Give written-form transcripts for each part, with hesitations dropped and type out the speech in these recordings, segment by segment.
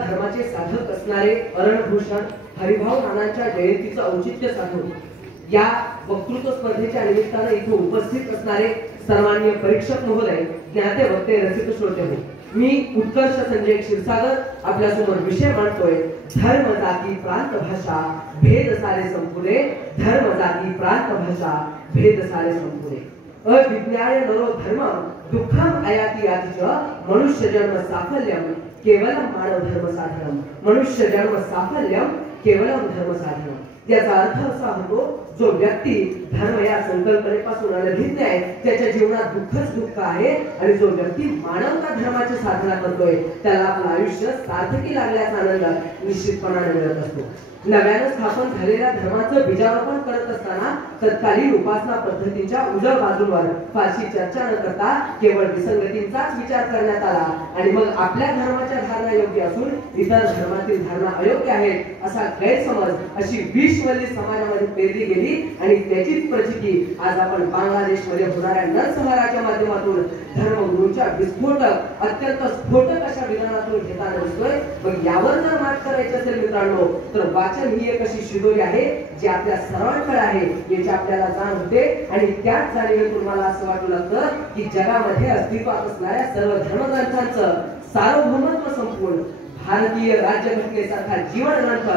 धर्माचे साधक असणारे अरणभूषण हरिभाऊ नानांच्या जयंतीचं औचित्य साधून या वक्तृत्व स्पर्धेच्या निमित्तानं इथे उपस्थित असणारे सर्वांनी परीक्षक महोदय, ज्ञाते वक्ते, रसिक श्रोते हो, मी उत्कर्ष संजय क्षीरसागर आपल्या समोर विषय मांडतोय. धर्म जाती प्रांत भाषा भेद सारे संपुरे. धर्म जाती प्रांत भाषा भेद सारे संपुरे. अविज्ञाय नरो धर्म दुःखम अयाति यातिच. मनुष्य जन्म साफल्यम केवलम मानव धर्म साधनम. मनुष्य जन्म साफल्यम केवलम धर्म साधनम. याचा अर्थ असा होतो, जो व्यक्ती धर्म या संकल्पनेपासून अनभिज्ञ आहे त्याच्या जीवनात दुःखच दुःख आहे, आणि जो व्यक्ती मानवता धर्माची साधना करतोय त्याला आपलं आयुष्य सार्थकी लागल्याचा आनंद निश्चितपणाने मिळत असतो. नव्याने स्थापन झालेल्या धर्माचं बीजारोपण करत असताना तत्कालीन उपासना पद्धतीच्या उजळ बाजूवर फारशी चर्चा न करता केवळ विसंगतींचाच विचार करण्यात आला, आणि मग आपल्या धर्माच्या धारणा योग्य असून इतर धर्मातील धारणा अयोग्य आहेत असा गैरसमज अशी विषवल्ली समाजामध्ये पेरली गेली, आणि त्याचीच प्रचिती आज आपण बांगलादेशमध्ये होणाऱ्या नरसंहाराच्या माध्यमातून धर्मगुरूंच्या विस्फोटक अत्यंत स्फोटक अशा विधानातून घेताना दिसतोय. मग यावर जर मात करायची असेल मित्रांनो, तर वाचन ही एक अशी शिदोरी आहे जी आपल्या सर्वांकडे आहे याची आपल्याला जाण होते, आणि त्याच जाणीवेतून मला असं वाटू लागतं की जगामध्ये अस्तित्वात असणाऱ्या सर्व धर्मग्रंथांचं सार्वभौमत्व संपूर्ण भारतीय राज्यघटनेसारखा जीवन ग्रंथ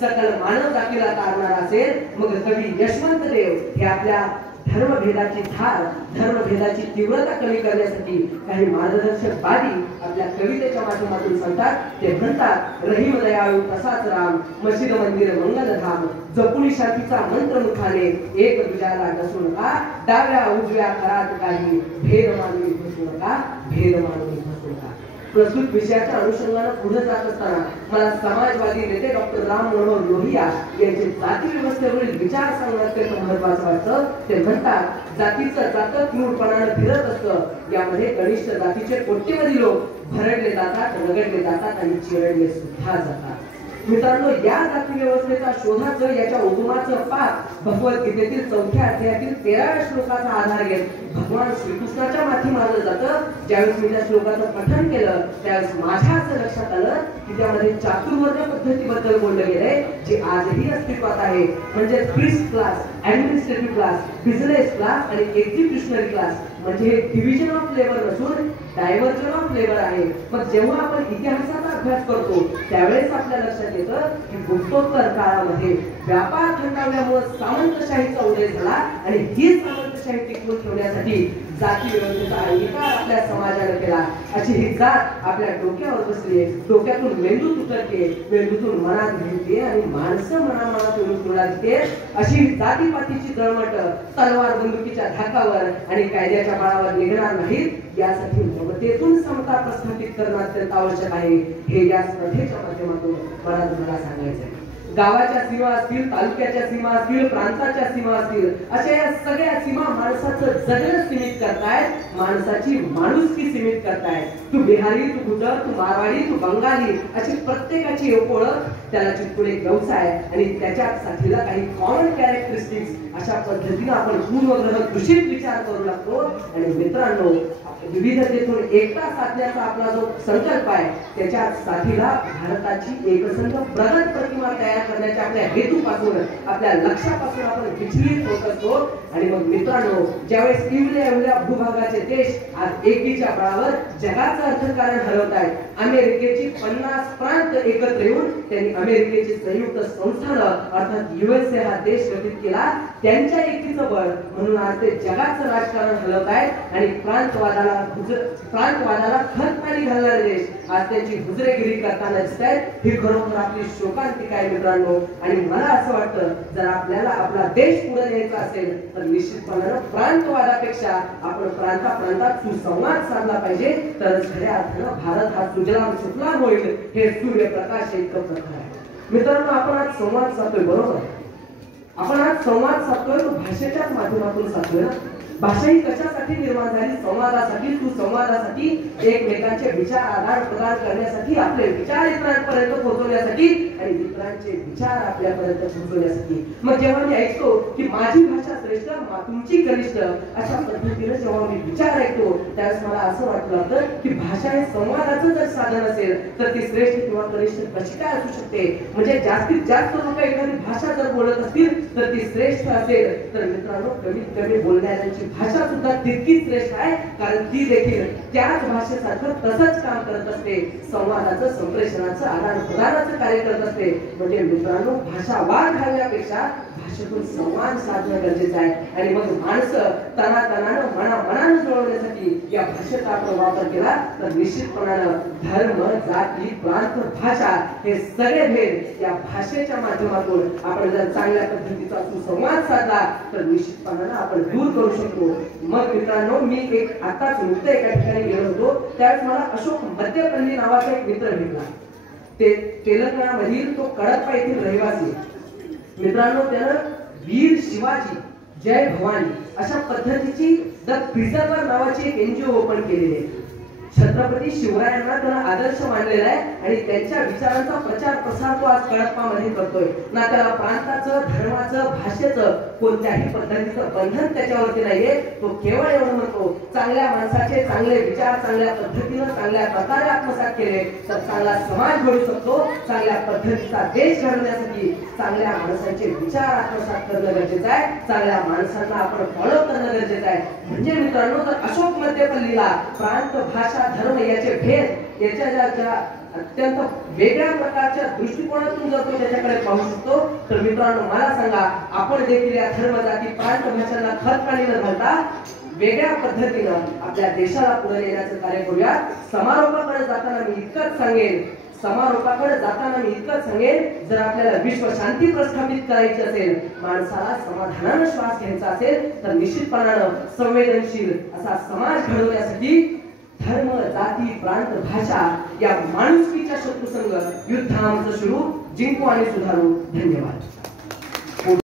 सकल मानव जातीला तारणारा असेल, मग कवी यशवंत देव हे आपल्या धर्मभेदाची धार, धर्मभेदाची तीव्रता कमी करण्यासाठी काही मार्गदर्शक बाबी आपल्या कवितेच्या माध्यमातून सांगतात. ते म्हणतात, रहीम दयाळू तसाच राम, मशीद मंदिर मंगलधाम, जपुनी शांतीचा मंत्र मुखाने, एक दुजाला नसू नका, डाव्या उजव्या करात काही, भेद मानवी फसू नका, भेद मानवी फसू नका. प्रस्तुत विषयाच्या अनुषंगाने पुढे जात असताना मला समाजवादी नेते डॉक्टर राम मनोहर लोहिया यांचे जाती व्यवस्थेवरील विचार सांगणं अत्यंत महत्त्वाचं वाटतं. ते म्हणतात, जातीचं जातं क्रूरपणाने फिरत असतं, यामध्ये कनिष्ठ जातीचे कोट्यवधी लोक भरडले जातात, रगडले जातात आणि चिरडले सुद्धा जातात. मित्रांनो, या जाती व्यवस्थेचा शोधाचं, याच्या उगमाचं पाक भगवद्गीतेतील 4थ्या अध्यायातील 13व्या श्लोकाचा आधार घेत भगवान श्रीकृष्णाच्या माथी मारलं जातं. ज्यावेळेस मी त्या श्लोकाचं पठण केलं त्यावेळेस माझ्या असं लक्षात आलं की त्यामध्ये चातुर्वर्ण्य पद्धतीबद्दल बोललं गेलंय, जे आजही अस्तित्वात आहे. म्हणजे priest class, administrative class, business class आणि एक्झिक्युशनरी क्लास, म्हणजे हे डिव्हिजन ऑफ लेबर नसून डायव्हर्जन ऑफ लेबर आहे. मग जेव्हा आपण इतिहासाचा अभ्यास करतो त्यावेळेस आपल्या लक्षात येतं की गुप्तोत्तर काळामध्ये व्यापार थंडावल्यामुळे सामंतशाहीचा उदय झाला, आणि ही सामंतशाही टिकवून ठेवण्यासाठी जाती व्यवस्थेचा अंगीकार आपल्या समाजाने केला. अशी ही जात आपल्या डोक्यावर बसली, डोक्यातून मेंदू तुटते, मेंदूतून मनात घेते, आणि माणसं मनामनातून उडते. अशी जातीपातीची दळमट तलवार बंदुकीच्या धाकावर आणि कायद्याच्या बळावर निघणार नाहीत. यासाठी ममतेतून समता प्रस्थापित करणं अत्यंत आवश्यक आहे, हे या स्पर्धेच्या माध्यमातून मला तुम्हाला सांगायचं आहे. गावाच्या सीमा असतील, तालुक्याच्या सीमा असतील, प्रांताच्या सीमा असतील, अशा या सगळ्या सीमा माणसाचं जगणं सीमित करतायत, माणसाची माणुसकी सीमित करतायत. तू बिहारी, तू गुजर, तू मारवाडी, तू बंगाली, अशी प्रत्येकाची एक ओळख, त्याला चिटकून एक व्यवसाय आणि त्याच्या साथीला काही कॉमन कॅरेक्टरिस्टिक्स, अशा पद्धतीने आपण पूर्वग्रह दूषित विचार करू लागतो. आणि मित्रांनो, विविधतेतून एकता साधण्याचा आपला जो संकल्प आहे त्याच्या साथीला भारताची एकसंध प्रगत प्रतिमा तयार करण्याच्या आपल्या हेतूपासून, आपल्या लक्ष्यापासून आपण विचलित होत असतो. आणि मग मित्रांनो, ज्यावेळेस एवढ्या भूभागाचे देश आज एकीच्या बळावर जगाचं अर्थकारण हलवत आहेत, अमेरिकेची 50 प्रांत एकत्र येऊन त्यांनी अमेरिकेची संयुक्त संस्थानं अर्थात USA हा देश गठीत केला, त्यांच्या एकीचं बळ म्हणून आज ते जगाचं राजकारण हलवत आहेत. आणि प्रांतवादाला खतपाणी घालणारे देश आज त्यांची हुजरेगिरी करताना दिसत आहेत. ही खरोखर आपली शोकांतिक आहे मित्रांनो. आणि मला असं वाटतं, जर आपल्याला आपला देश पुढे न्यायचा असेल तर निश्चितपणे प्रांतवादापेक्षा आपण प्रांतात सुसंवाद साधला पाहिजे, तरच खऱ्या अर्थानं भारत हा सुजलाम सुफलाम होईल. हे सूर्यप्रकाश इतकं प्रखर आहे. मित्रांनो, आपण आज संवाद साधतोय, बरोबर, आपण आज संवाद साधतोय तो भाषेच्याच माध्यमातून साधतोय ना. भाषा ही कशासाठी निर्माण झाली? संवादासाठी, सुसंवादासाठी, एकमेकांचे विचार आदान प्रदान करण्यासाठी, आपले विचार इतरांपर्यंत पोहोचवण्यासाठी आणि इतरांचे विचार आपल्यापर्यंत पोहोचवण्यासाठी. मग जेव्हा मी ऐकतो की माझी भाषा श्रेष्ठ, तुमची कनिष्ठ, अशा पद्धतीने जेव्हा मी विचार ऐकतो त्यावेळेस मला असं वाटलं होतं की भाषा हे संवादाचं जर साधन असेल तर ती श्रेष्ठ किंवा कनिष्ठ कशी काय असू शकते? म्हणजे जास्तीत जास्त लोक एखादी भाषा जर बोलत असतील तर ती श्रेष्ठ असेल, तर मित्रांनो कमीत कमी बोलणाऱ्यांची भाषा सुद्धा तितकीच श्रेष्ठ आहे, कारण ती देखील त्याच भाषेसारखं तसंच काम करत असते, संवादाचं, संप्रेषणाचं, आदान प्रदानाचं कार्य करत असते. म्हणजे मित्रांनो भाषा वाद घालण्यापेक्षा भाषेतून संवाद साधणं गरजेचं आहे. आणि मग माणसं तनातनानं मनामनानं जुळवण्यासाठी या भाषेचा आपण वापर केला तर निश्चितपणानं धर्म, जाती, प्रांत, भाषा हे सगळे भेद या भाषेच्या माध्यमातून आपण जर चांगल्या पद्धतीचा सुसंवाद साधला तर निश्चितपणानं आपण दूर करू शकतो. मग मित्रांनो मी एक आताच नुकतं एका ठिकाणी गेलो होतो, त्यावेळेस मला अशोक मध्यपल्ली नावाचा एक मित्र भेटला. ते तेलंगणामधील तो कडप्पा येथील रहिवासी. मित्रांनो त्यानं वीर शिवाजी, जय भवानी अशा पद्धतीची द प्रिझर्वर नावाची एक NGO ओपन केलेली आहे. छत्रपती शिवरायांना त्याला आदर्श मानलेला आहे आणि त्यांच्या विचारांचा प्रचार प्रसार तो आज कडप्पामध्ये करतोय ना. त्याला प्रांताचं, धर्माचं, भाषेचं कोणत्याही पद्धतीचं बंधन त्याच्यावरती नाहीये. तो केवळ एवढं म्हणतो चांगल्या माणसाचे चांगले विचार चांगल्या पद्धतीनं चांगल्या प्रकारे आत्मसात केले तर चांगला समाज घडू शकतो. चांगल्या पद्धतीचा देश घडवण्यासाठी चांगल्या माणसांचे विचार आत्मसात करणं गरजेचं आहे. चांगल्या माणसांना आपण फॉलो करणं गरजेचं आहे. म्हणजे मित्रांनो जर अशोक मध्यपल्लीला प्रांत, भाषा, धर्म याचे भेद याच्या ज्या अत्यंत वेगळ्या प्रकारच्या दृष्टिकोनातून जर तो त्याच्याकडे पाहू शकतो तर मित्रांनो मला सांगा आपण देखील या धर्म, जाती, प्रांत, भाषांना खतपाणी न घालता वेगळ्या पद्धतीनं आपल्या देशाला पुढे नेण्याचं कार्य करूया. समारोपाकडे जाताना मी इतकंच सांगेन जर आपल्याला विश्व शांती प्रस्थापित करायची असेल, माणसाला समाधानानं श्वास घ्यायचा असेल तर निश्चितपणानं संवेदनशील असा समाज घडवण्यासाठी धर्म, जाती, प्रांत, भाषा या माणुसकीच्या शत्रुसंग युद्ध आमचं सुरू, जिंकू आणि सुधारू. धन्यवाद.